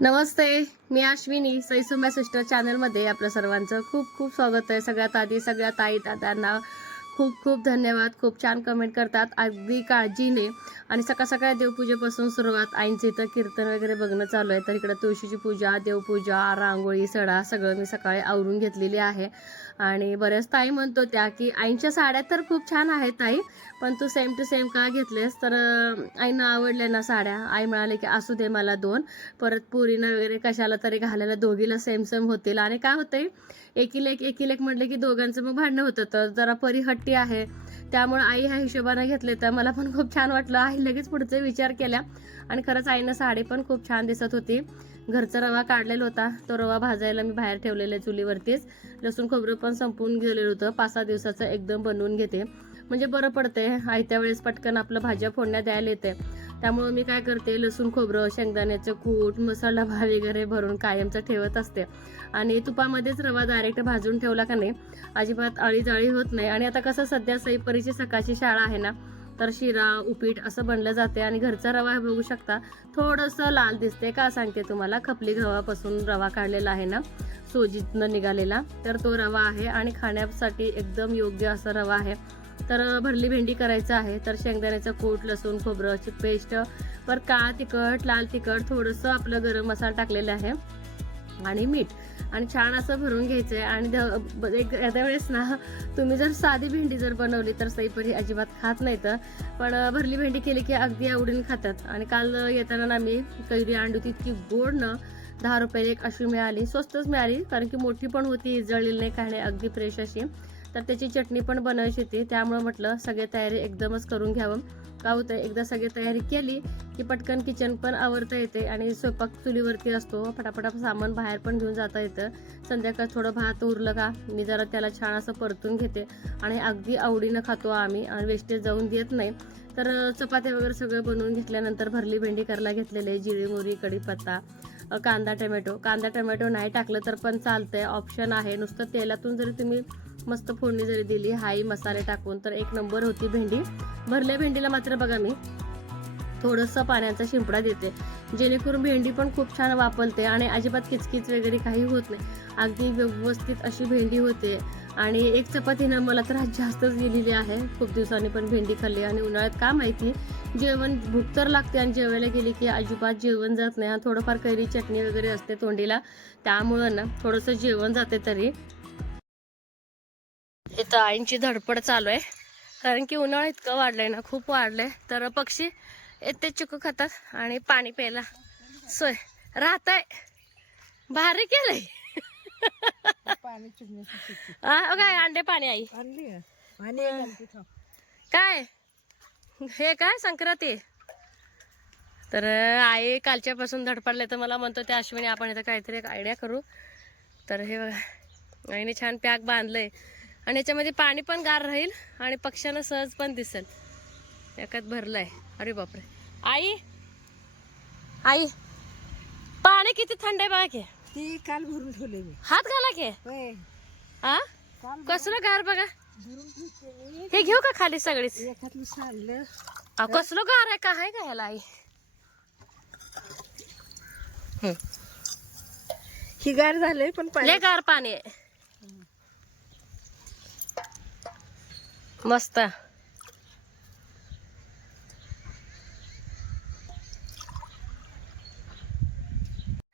नमस्ते मी Ashwini सईसुम्या sister चॅनलमध्ये आपल्या सर्वांचं खूप खूप स्वागत आहे. सगळ्यात आधी सगळ्या ताई दादांना खूप खूप धन्यवाद. खूप छान कमेंट करतात. अगदी काळजीने. आणि सकाळ सकाळ देवपूजेपासून सुरुवात आईंचं इथं कीर्तन वगैरे बघणं चालू आहे. तर इकडं तुळशीची पूजा देवपूजा रांगोळी सडा सगळं मी सकाळी आवरून घेतलेली आहे. आणि बऱ्याच ताई म्हणतो त्या की आईंच्या साड्या तर खूप छान आहेत ताई पण तू सेम टू सेम का घेतलेस? तर आईनं आवडल्या ना साड्या. आई म्हणाले की असू दे मला दोन. परत पुरीनं वगैरे कशाला तरी घालायला दोघीला सेम सेम होतील. आणि काय होतंय? एकीला एक एकीला एक म्हटलं की दोघांचं मग भांडणं होतं. तर जरा परी हट्टी आहे. त्यामुळे आई ह्या हिशोबानं घेतले. तर मला पण खूप छान वाटलं. आई लगेच पुढचे विचार केला आणि खरंच आईनं साडी पण खूप छान दिसत होती. घरचा रवा काढलेला होता. तो रवा भाजायला मी बाहेर ठेवलेला आहे चुलीवरतीच. लसूण खोबरं पण संपून गेलेलं होतं. पाच सहा दिवसाचं एकदम बनवून घेते. म्हणजे बरं पडते आयत्या वेळेस पटकन आपलं भाज्या फोडण्यात द्यायला येते त्यामुळं मी काय करते लसूण खोबरं शेंगदाण्याचं कूट मसाला भा वगैरे भरून कायमचं ठेवत असते. आणि तुपामध्येच रवा डायरेक्ट भाजून ठेवला का नाही अजिबात अळीजाळी होत नाही. आणि आता कसं सध्या सईपरीची सकाळची शाळा आहे ना तर शिरा उपीट असं बनलं जाते आणि घरचा रवा बघू शकता थोडंसं लाल दिसते का सांगते तुम्हाला. खपली गव्हापासून रवा काढलेला आहे ना सोजीतनं निघालेला. तर तो रवा आहे आणि खाण्यासाठी एकदम योग्य असा रवा आहे. तर भरली भेंडी करायचं आहे. तर शेंगदाण्याचं कूट लसूण खोबरं पेस्ट पर काळा तिखट लाल तिखट थोडंसं आपलं गरम मसाला टाकलेलं आहे. आणि मीठ. आणि छान असं भरून घ्यायचं आहे आणि द- ब- एक एखाद्या वेळेस ना तुम्ही जर साधी भेंडी जर बनवली तर सईपरी अजिबात खात नाही तर. पण भरली भेंडी केली की अगदी आवडीने खातात. आणि काल येताना ना मी कैरी आणली होती इतकी गोड न दहा रुपयाला एक अशी मिळाली. स्वस्तच मिळाली कारण की मोठी पण होती जळलेली नाही काही नाही अगदी फ्रेश अशी. तर त्याची चटणी पण बनवायची होती. त्यामुळं म्हटलं सगळी तयारी एकदमच करून घ्यावं. का होतं एकदा सगळी तयारी केली की पटकन किचन पण आवरता येते आणि स्वयंपाक चुलीवरती असतो. फटाफटा सामान बाहेर पण घेऊन जाता येतं. संध्याकाळ थोडं भात उरलं का मी जरा त्याला छान असं परतून घेते. आणि अगदी आवडीनं खातो आम्ही आणि वेस्टेज जाऊन देत नाही. तर चपात्या वगैरे सगळं बनवून घेतल्यानंतर भरली भेंडी करायला घेतलेले जिरे मोरी कढीपत्ता कांदा टमॅटो. कांदा टमॅटो नाही टाकलं तर पण चालतंय ऑप्शन आहे. नुसतं तेलातून जरी तुम्ही मस्त फोडणी जरी दिली हाई मसाले टाकून तर एक नंबर होती भेंडी. भरल्या भेंडीला मात्र बघा मी थोडंसं पाण्याचा शिंपडा देते. जेणेकरून भेंडी पण खूप छान वापरते आणि अजिबात किचकिच वगैरे काही होत नाही. अगदी व्यवस्थित अशी भेंडी होते. आणि एक चपातीनं मला तर आज जास्तच गेलेली आहे. खूप दिवसांनी पण भेंडी खाल्ली आणि उन्हाळ्यात का माहिती? जेवण भूक तर लागते आणि जेवायला गेली की अजिबात जेवण जात नाही. थोडंफार कैरी चटणी वगैरे असते तोंडीला. त्यामुळं ना थोडंसं जेवण जाते तरी. इथं आईंची धडपड चालू आहे. कारण की उन्हाळा इतकं वाढलंय ना खूप वाढलंय. तर पक्षी येते चिकू खातात आणि पाणी प्यायला. सोय. राहत आहे भारी केलंय. हा, काय अंडे पाणी आई. आहे? काय? हे काय संक्रांती? तर आई कालच्यापासून धडपडले तर मला म्हणतो त्या अश्विनी आपण इथं काहीतरी एक आयडिया करू. तर हे बघा. आईने छान पॅक बांधलंय. आणि याच्यामध्ये पाणी पण गार राहील आणि पक्ष्यांना सहज पण दिसेल. एकात भरलंय. अरे बापरे. आई! आई! पाणी किती थंड आहे बघा की. ती काल भरून ठेवले मी. हात घाला की. होय. हा काल कसलं गार बघा. भरून ठेवते मी हे घेऊ का खाली सगळीच? एखादं सांडलं अहो, कसलं गार आहे का? आहे का ह्याला आई? ही. गार झालंय पण पाणी गार पाणी आहे. मस्त.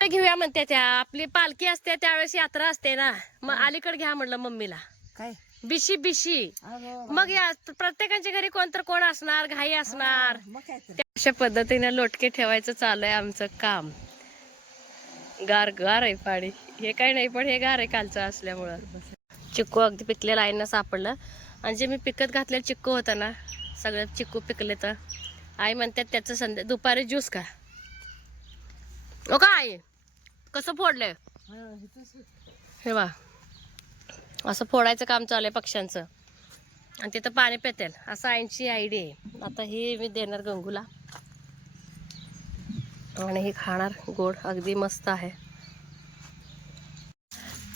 घेऊया म्हणते त्या. आपली पालखी असते त्यावेळेस यात्रा असते ना. मग अलीकडे घ्या म्हटलं मम्मीला. काय? बिशी बिशी. मग या प्रत्येकाच्या घरी कोणतर कोण असणार घाई असणार. अशा पद्धतीने लोटके ठेवायचं चालू आहे आमचं काम. गार गार आहे पाणी. हे काही नाही पण हे गार आहे कालचं असल्यामुळं. चिक्कू अगदी पिकलेलं आईंना सापडलं. आणि जे मी पिकत घातलेलं चिक्कू होतं ना सगळं चिक्कू पिकले तर. आई म्हणतात त्याचं संध्या दुपारी ज्यूस का ओ का आई कसं फोडलंय? हे वा असं फोडायचं काम चालू आहे पक्ष्यांचं. आणि तिथं पाणी पेतेल. असं आईंची आयडिया आहे. आता हे मी देणार गंगूला. आणि हे खाणार गोड अगदी मस्त आहे.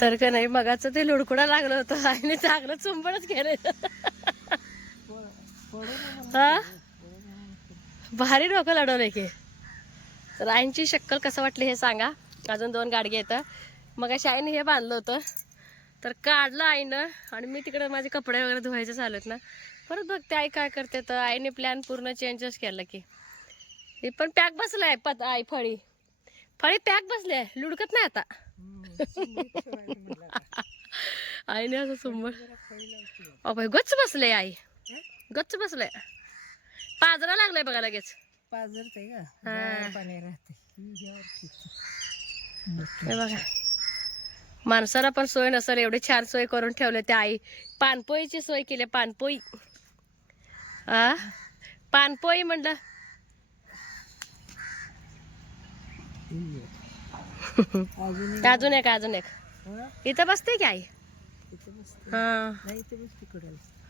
तर का नाही मगाचं ते लुडकुडा लागलं होतं आईने चांगलं चुंबडच केलं. हा? भारी डोकं लढवलंय की. तर आईंची शक्कल कसं वाटली हे सांगा. अजून दोन गाडगे येतं मग अशी आईने हे बांधलं होतं. तर काढलं आईनं आणि मी तिकडे माझे कपडे वगैरे धुवायचे चालू आहेत ना. परत बघते आई काय करते तर. आईने प्लॅन पूर्ण चेंजच केला की. हे पण पॅक बसलाय पत आई फळी. फळी पॅक बसले लुडकत नाही आता. आईने असं सुंबर अभय गच्च बसले आई. गच्च बसले. पाजरा लागलाय बघा लगेच. पाजरते का. गार पाणी राहते. ह्यावर ठेवते. बघा. माणसाला पण सोय नसेल एवढी छान सोय करून ठेवले त्या आई. पानपोईची सोय केली पानपोई. आ? पानपोई म्हणलं. अजून एक- अजून एक? इथं बसते की आई? हा.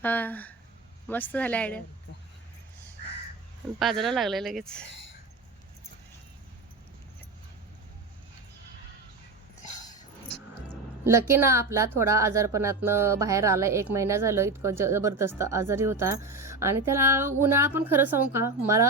हा. मस्त झाली आयडिया. पाजरा लागले लगेच. लकी ना आपला थोडा आजारपणातनं बाहेर आला एक महिना झालं इतकं जबरदस्त आजारी होता. आणि त्याला उन्हाळा पण खरं सांगू का? मला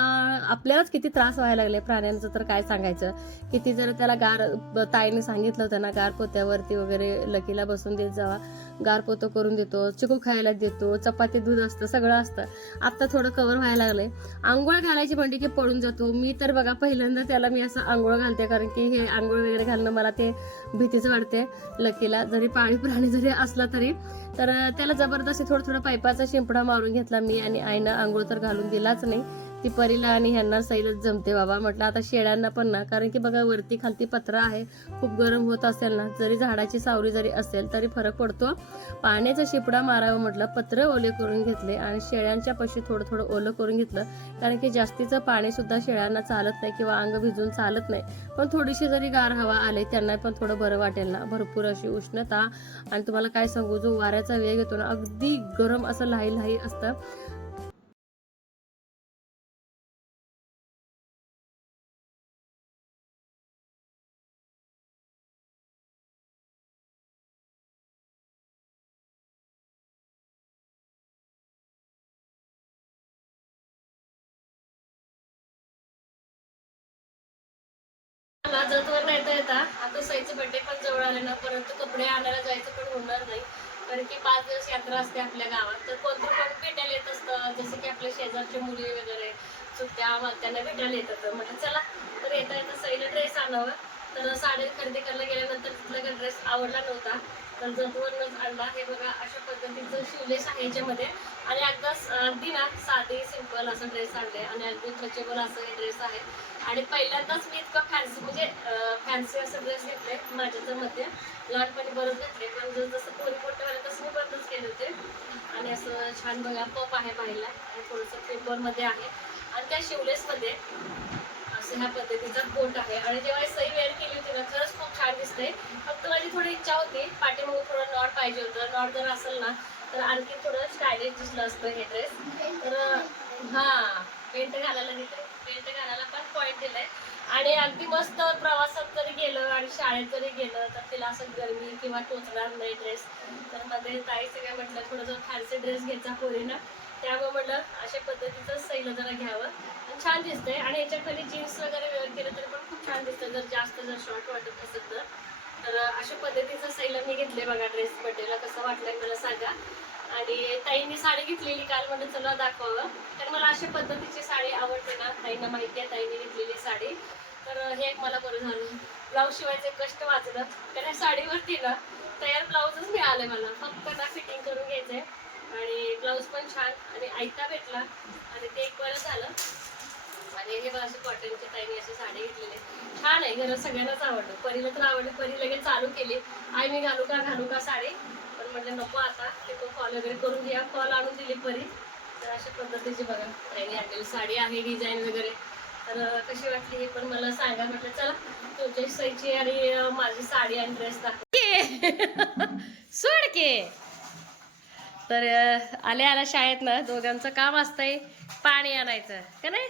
आपल्यालाच किती त्रास व्हायला लागले. प्राण्यांचं तर काय सांगायचं? किती जर त्याला गार ताईने सांगितलं होतं ना गार पोत्यावरती वगैरे लकीला बसून देत जावा. गारपोतं करून देतो चिकू खायला देतो चपाती दूध असतं सगळं असतं. आता थोडं कवर व्हायला लागलंय. आंघोळ घालायची म्हणते की पडून जातो. मी तर बघा पहिल्यांदा त्याला मी असं आंघोळ घालते कारण की हे आंघोळ वगैरे घालणं मला ते भीतीच वाटते. लकीला जरी पाणी प्राणी जरी असला तरी. तर त्याला जबरदस्ती थोडं थोडं पायपाचा शिंपडा मारून घेतला मी आणि आईनं आंघोळ तर घालून दिलाच नाही. ती परीला आणि ह्यांना सैलच जमते बाबा. म्हटलं आता शेळ्यांना पण ना कारण की बघा वरती खालती पत्रा आहे खूप गरम होत असेल ना जरी झाडाची सावरी जरी असेल तरी फरक पडतो. पाण्याचा शिपडा मारावं म्हटलं पत्र ओले करून घेतले आणि शेळ्यांच्या पशी थोडं थोडं ओलं करून घेतलं. कारण की जास्तीचं पाणी सुद्धा शेळ्यांना चालत नाही किंवा अंग भिजून चालत नाही. पण थोडीशी जरी गार हवा आले त्यांना पण थोडं बरं वाटेल ना. भरपूर अशी उष्णता. आणि तुम्हाला काय सांगू जो वाऱ्याचा वेग येतो ना अगदी गरम असं लाही लाही असतं. मला जतवर येता येता. आता सईचं बड्डे पण जवळ आले ना परंतु कपडे आणायला जायचं पण होणार नाही. कारण की पाच दिवस यात्रा असते आपल्या गावात. तर कोणतं कोण भेटायला येत असतं. जसं की आपल्या शेजारचे मुली वगैरे सुट्ट्या त्यांना भेटायला येतात. म्हटलं चला तर येता येता सईला ड्रेस आणावं. तर साडी खरेदी करायला गेल्यानंतर तिथला काही ड्रेस आवडला नव्हता. तर जतवरनंच आणला. हे बघा अशा पद्धतीचं शिवलेस आहे याच्यामध्ये. आणि अगदाच अगदी ना साधी सिंपल असं ड्रेस आणले आणि अगदी स्ट्रेचेबल असं हे ड्रेस आहे. आणि पहिल्यांदाच मी इतकं फॅन्सी म्हणजे फॅन्सी असं ड्रेस घेतलाय माझ्या तर मध्ये लहानपणी बरंच घेतले पण जर जसं पोरी मोठे व्हायला तसं मी बंदच केले होते. आणि असं छान बघा पप आहे पाहिला आणि थोडंसं पेपरमध्ये आहे. आणि त्या शिवलेसमध्ये असं ह्या पद्धतीचा कोट आहे. आणि जेव्हा सई वेअर केली होती ना खरंच खूप छान दिसते फक्त माझी थोडी इच्छा होती पाठीमागून थोडं नॉट पाहिजे होतं. नॉट जर असेल ना तर आणखी थोडं स्टायलिश दिसलं असतं हे ड्रेस तर हा पेंट घालायला घेतलंय. पेंट घालायला पण पॉईंट दिलाय. आणि अगदी मस्त प्रवासात जरी गेलं आणि शाळेत जरी गेलं तर तिला असं गरमी किंवा टोचणार नाही ड्रेस तर मध्ये ताई सगळ्या म्हटलं थोडं जर फॅन्सी ड्रेस घ्यायचा पोरीना त्यामुळे म्हटलं अशा पद्धतीचं सैल जरा घ्यावं. छान दिसतंय. आणि याच्या खाली जीन्स वगैरे वेअर केलं तरी पण खूप छान दिसतं. जर जास्त जर शॉर्ट वाटत असेल तर. तर अशा पद्धतीचं सैल मी घेतले बघा ड्रेस बड्डेला कसं वाटलंय मला सांगा. आणि ताईंनी साडी घेतलेली काल म्हणून चला दाखवावं. तर मला अशा पद्धतीची साडी आवडते ना. ताईंना माहिती आहे ताईंनी घेतलेली साडी. तर हे एक मला बरं झालं. ब्लाऊज शिवायचे कष्ट वाचलं तर ह्या साडीवरती ना तयार ब्लाऊजच मिळाले मला. फक्त ना फिटिंग करून घ्यायचंय. आणि ब्लाऊज पण छान आणि आयता भेटला. आणि ते एक बरं झालं. आणि हे बघा असे कॉटनची ताईने अशी साडी घेतलेली. आहे. छान आहे घरात सगळ्यांनाच आवडलं. परीला तर आवडली. परी लगेच चालू केली. आई मी घालू का घालू का साडी? म्हटलं नको आता ते तो फॉल वगैरे करून घ्या. फॉल आणून दिली परी. तर अशा पद्धतीची बघा ताईने आणलेली साडी आहे डिझाईन वगैरे. तर कशी वाटली हे पण मला सांगा म्हटलं. चला तुमच्या सईची आणि माझी साडी आणि ड्रेस दाखव. सोड के? तर अं, आल्या आल्या शाळेत ना दोघांचं काम असतंय पाणी आणायचं का नाही?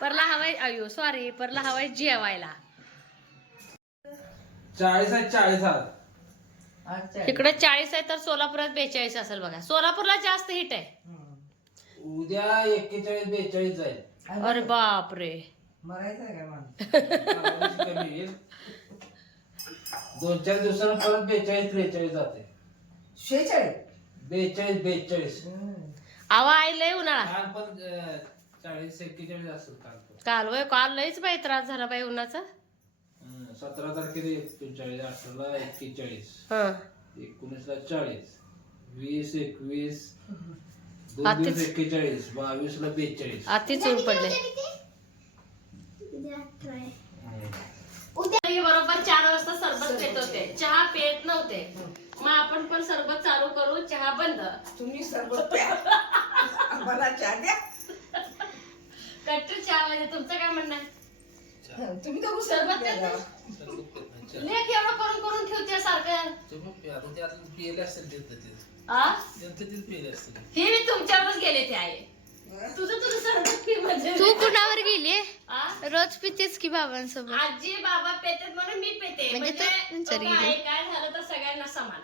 परला हवाय अयो सॉरी परला हवाय जेवायला. चाळीस आहेत चाळीस आहेत इकडे चाळीस आहे तर सोलापुरात बेचाळीस असेल बघा. सोलापूरला जास्त हिट आहे. उद्या एक्केचाळीस बेचाळीस आहे अरे बापरे. दोन चार दिवसानं परत बेचाळीस त्रेचाळीस जाते. शेचाळीस बेचाळीस बेचाळीस. आवा आई लय उन्हाळा. काल पण चाळीस एक्केचाळीस असेल काल काल वय काल लयच बाई त्रास झाला बाई उन्हाचा. सतरा तारखेला एकोणचाळीस अठराला एक्केचाळीस हं. एकोणीसला चाळीस वीस एकवीस दोन दिवस एक्केचाळीस बावीसला बेचाळीस. अतिच ऊन पडले हं. बरोबर चार वाजता सरबत पेत होते. चहा पेत नव्हते. मग आपण पण सरबत चालू करू चहा बंद. तुम्ही सर्व प्या. मला चहा द्या. कट्टर चहा म्हणजे तुमचं काय म्हणणं आहे? तुम्ही तर सरबत. लेख एवढं करून करून ठेवते सारखं. आ? हे मी तुमच्यावरच गेले ते आहे. तुझं तुझं सरबत पी म्हणजे. तू कुणावर गेली? आ? रोज पितेस की बाबांसोबत? आजी बाबा पेतेत म्हणून मी पेते. म्हणजे तू म्हणजे तो काय गेली. काय झालं तर सगळ्यांना समान.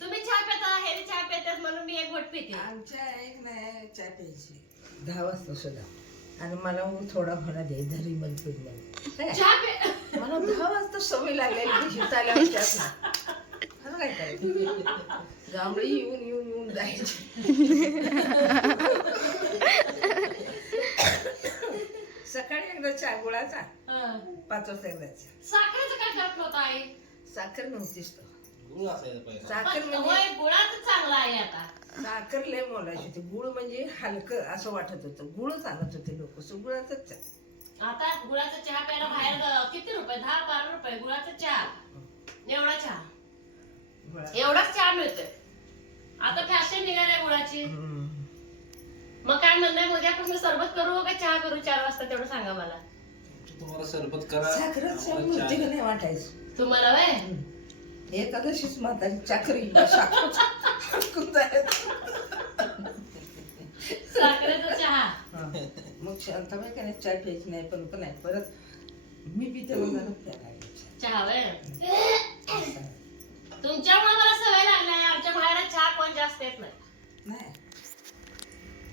तुम्ही चहा पेता हे चहा पेतात म्हणून मी एक घोट पिते. आमच्या एक नाही चहा प्यायची. दहा वाजता सुद्धा आणि मला मग थोडा भडा दे चहा पे मला दहा वाजता सवय लागलेली चालल्या खरं काय करायचं? जांभळी येऊन येऊन येऊन जायची. सकाळी एकदा चहा गुळाचा हं. पाच वाजता एकदा साखरेचं काय करत नव्हतं आई? साखर नव्हतीच पाहिजे साखर म्हणजे गुळाचं चांगलं आहे आता. साखर लय मोलायची होती. गुळ म्हणजे हलकं असं वाटत होतं. गुळच आणत होते लोक. गुळाचाच चहा आता गुळाचा चहा प्यायला बाहेर ग- किती रुपये? दहा बारा रुपये. गुळाचा चहा. एवढा चहा. गुळा- एवढाच चहा मिळतोय. आता फॅशन निघाल्या गुळाची. हम्म. मग काय म्हणणं आहे? उद्यापासून सरबत करू का चहा करू चार वाजता? तेवढं सांगा मला. तुम्हाला सरबत करा. साखरच चहा आम्हाला नव्हती का चहा- नाही वाटायचं? तुम्हाला वय एकादशीच म्हातारी चाकरी साखर साखरेचा चहा. मग शांताबाई काय नाही चहा प्यायची नाही पण पण नाही परत मी पिते वगैरे प्यायला लागले. चहा. वय तुमच्यामुळे मला सवय लागलाय आमच्या बाहेर चहा कोण जास्त येत नाही. नाही.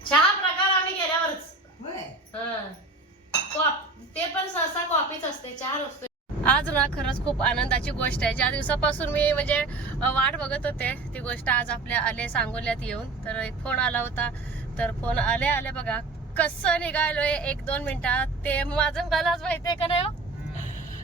चहा प्रकार आम्ही गेल्यावरच होय. हं. कॉप- ते पण सहसा कॉफीच असते. चहा नसतो आज ना खरंच खूप आनंदाची गोष्ट आहे. ज्या दिवसापासून मी म्हणजे वाट बघत होते ती गोष्ट आज आपल्या आले सांगोल्यात येऊन. तर एक फोन आला होता. तर फोन आले आले बघा. कसं निघालोय एक दोन मिनिटात ते माझं मलाच माहितीये का नाही हो?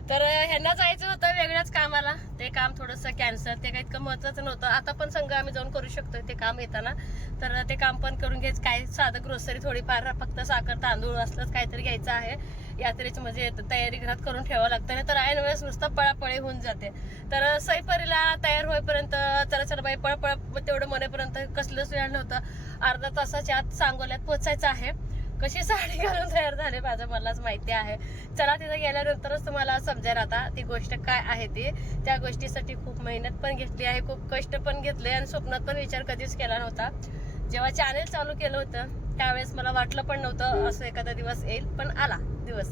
तर ह्यांना जायचं होतं वेगळ्याच कामाला. ते काम थोडंसं कॅन्सल ते काही इतकं महत्वाचं नव्हतं. आता पण संघ आम्ही जाऊन करू शकतो ते काम येताना. तर ते काम पण करून घ्यायचं. काय साधं ग्रोसरी थोडीफार फक्त साखर तांदूळ असलंच काहीतरी घ्यायचं आहे. यात्रेची म्हणजे तयारी घरात करून ठेवावं लागतं. नाही तर ऐन वेळेस नुसतं पळापळी होऊन जाते. तर सईपरीला तयार होईपर्यंत चला चला बाई पळपळ तेवढं मनेपर्यंत कसलंच वेळ नव्हतं. अर्धा तासाच्या आत सांगोल्यात पोचायचं आहे. कशी साडी घालून तयार झाले माझं मलाच माहिती आहे. चला तिथं गेल्यानंतरच तुम्हाला समजेल आता ती गोष्ट काय आहे ती. त्या गोष्टीसाठी खूप मेहनत पण घेतली आहे खूप कष्ट पण घेतले आणि स्वप्नात पण विचार कधीच केला नव्हता. जेव्हा चॅनेल चालू केलं होतं त्यावेळेस मला वाटलं पण नव्हतं असं एखादा दिवस येईल पण आला दिवस.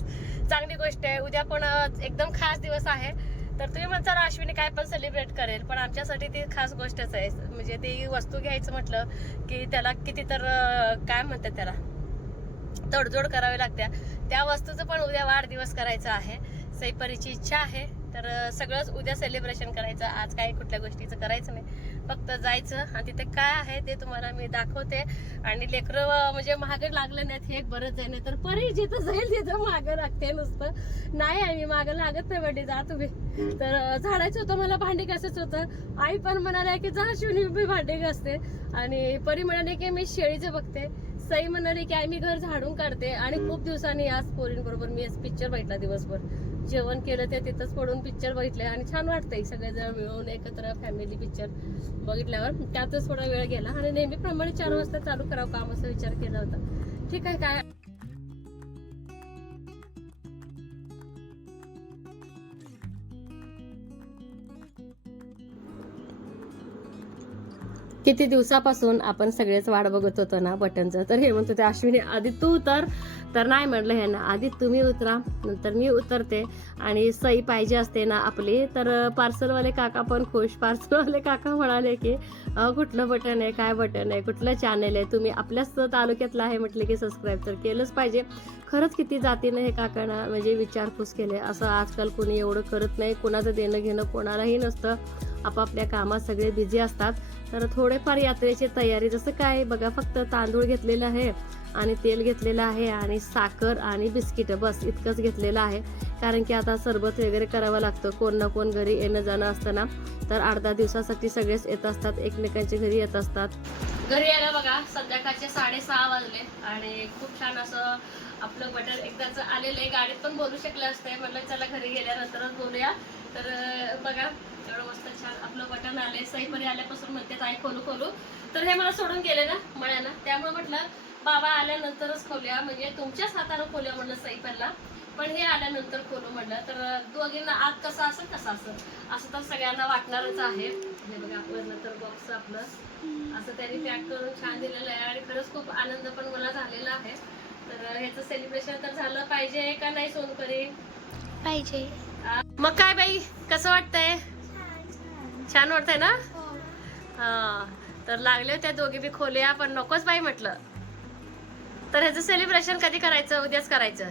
चांगली गोष्ट आहे. उद्या पण एकदम खास दिवस आहे. तर तुम्ही म्हणता अश्विनी काय पण सेलिब्रेट करेल पण आमच्यासाठी ती खास गोष्टच आहे. म्हणजे ती वस्तू घ्यायचं म्हटलं की त्याला किती तर काय म्हणतात त्याला? तडजोड करावी लागत्या त्या वस्तूचं पण उद्या वाढदिवस करायचा आहे. सैपरीची इच्छा आहे. तर सगळंच उद्या सेलिब्रेशन करायचं. आज काही कुठल्या गोष्टीचं करायचं नाही. फक्त जायचं. आणि तिथे काय आहे ते तुम्हाला मी दाखवते. आणि लेकरं म्हणजे मागं लागलं नाहीत हे एक बरंच आहे. नाही तर परी जिथं जाईल तिथं मागं लागते नुसतं. नाही आहे मी मागं लागत नाही बड्डे जा तुम्ही. तर झाडायचं होतं मला भांडी घासायचं होतं. आई पण म्हणाल्या की जा शिवणी मी भांडी घासते. आणि परी म्हणाले की मी शेळीचं बघते. सई म्हणाली की आई मी घर झाडून काढते. आणि खूप दिवसांनी आज पोरींबरोबर मी पिक्चर बघितला दिवसभर. जेवण केलं ते तिथंच पडून पिक्चर बघितले आणि छान वाटतंय सगळेजण मिळून एकत्र फॅमिली पिक्चर बघितल्यावर. त्यातच थोडा वेळ गेला आणि नेहमीप्रमाणे चार वाजता चालू करावं काम असा विचार केला होता. ठीक आहे काय? किती दिवसापासून आपण सगळेच वाट बघत होतो ना बटनचं? तर हे म्हणत होते अश्विनी आधी तू उतर. तर नाही म्हणलं हे ना आधी तुम्ही उतरा. नंतर मी उतरते. आणि सई पाहिजे असते ना आपली. तर पार्सलवाले काका पण खुश. पार्सलवाले काका म्हणाले की कुठलं बटन आहे काय बटन आहे कुठलं चॅनल आहे तुम्ही आपल्याच तालुक्यातलं आहे म्हटलं की सबस्क्राईब तर केलंच पाहिजे. खरंच किती जातीनं हे काकांना म्हणजे विचारपूस केले. असं आजकाल कोणी एवढं करत नाही कोणाचं देणं घेणं कोणालाही नसतं. आपापल्या कामात सगळे बिझी असतात. तर थोडेफार यात्रेची तयारी जसं काय बघा फक्त तांदूळ घेतलेलं आहे आणि तेल घेतलेलं आहे आणि साखर आणि बिस्किटं बस इतकंच घेतलेलं आहे. कारण की आता सरबत वगैरे करावं लागतं. कोण ना कोण घरी येणं जाणं असताना तर अर्धा दिवसासाठी सगळेच येत असतात एकमेकांच्या घरी येत असतात. घरी यायला बघा संध्याकाळचे साडेसहा वाजले आणि खूप छान असं आपलं बटन एकदाच आलेलं आहे. गाडीत पण बोलू शकलं असते. म्हटलं चला घरी गेल्यानंतरच बोलूया. तर बघा एवढं मस्त छान आपलं बटन आले सईपरी आल्यापासून म्हणते ताई खोलू खोलू. तर हे मला सोडून गेले ना मळ्यानं. त्यामुळे म्हटलं बाबा आल्यानंतरच खोलूया म्हणजे तुमच्याच हातानं खोलूया म्हटलं सईपरला. पण हे आल्यानंतर खोलू म्हटलं तर दोघींना आत कसं असेल कसं असेल. असं तर सगळ्यांना वाटणारच आहे. हे बघा वरनं तर बॉक्स आपलं. असं त्यांनी पॅक करून छान दिलेलं आहे आणि खरंच खूप आनंद पण मला झालेला आहे. तर ह्याचं सेलिब्रेशन तर झालं पाहिजे का नाही सोनकरी? पाहिजे. मग काय बाई कसं वाटतंय? छान वाटतंय ना? हा तर लागले होते दोघी बी खोल्या पण नकोच बाई म्हटलं. तर ह्याचं सेलिब्रेशन कधी करायचं? उद्याच करायचं.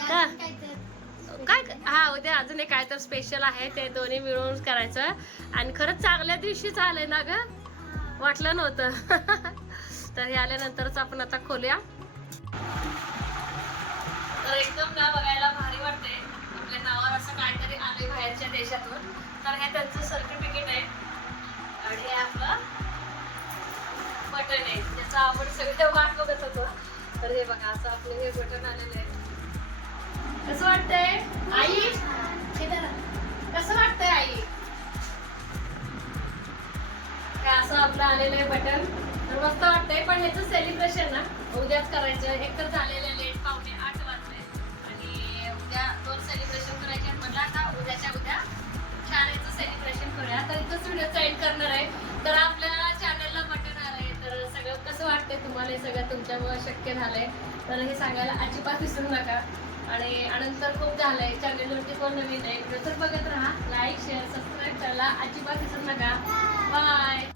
हा. काय हा उद्या अजून एक काय तर स्पेशल आहे ते दोन्ही मिळून करायचं. आणि खरंच चांगल्या दिवशीच आलंय ना ग? वाटलं नव्हतं. तर हे आल्यानंतरच आपण आता खोलूया. तर एकदम ना बघायला भारी वाटते आपल्या नावावर असं काहीतरी आले बाहेरच्या देशातून. तर हे त्यांचं सर्टिफिकेट आहे. आणि हे आपलं बटन आहे. त्याचा आपण सगळे वाट बघत होतो. तर हे बघा असं आपलं हे बटन आलेलं आहे. कसं वाटतंय? आई. कसं वाटतंय आई? काय असं आपलं आलेलं आहे बटन? तर मस्त वाटतंय पण ह्याचं सेलिब्रेशन ना उद्याच करायचं. एक तर झालेलं लेट पावणे आठ वाजले. आणि उद्या दोन सेलिब्रेशन करायचे म्हटलं आता. उद्याच्या उद्या छान याचं सेलिब्रेशन करूया. तर इथंच व्हिडिओ एंड करणार आहे. तर आपल्या कसं वाटतंय तुम्हाला हे सगळं तुमच्यामुळे शक्य झालंय. तर हे सांगायला अजिबात विसरू नका. आणि अनंतर खूप झालंय. चॅनलवरती कोण नवीन आहे तर बघत राहा. लाईक शेअर सबस्क्राईब करायला अजिबात विसरू नका. बाय